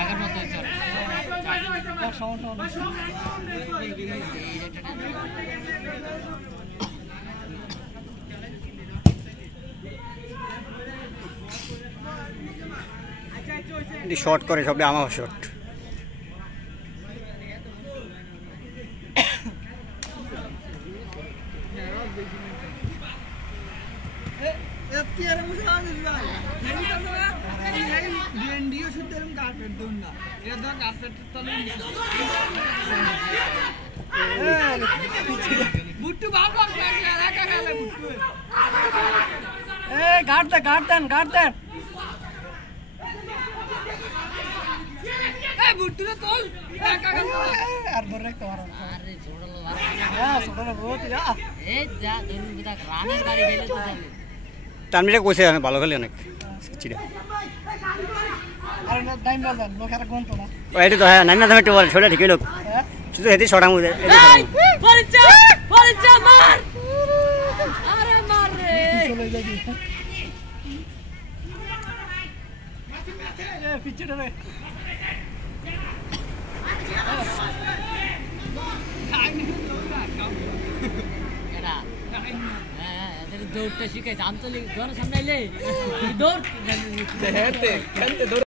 আগের মতো শর্ট করে সব আমার শর্ট গার্ডেন তানমিরা কইছে ভালো খেলে অনেক চিড়া এটা তো হ্যাঁ নাইমা দামে একটু বলে ছোটা ঠিকই লোক শুধু হেঁটে ছড়া মুদে দৌড়টা শিখাইছে আঞ্চলিক সামনে দৌড়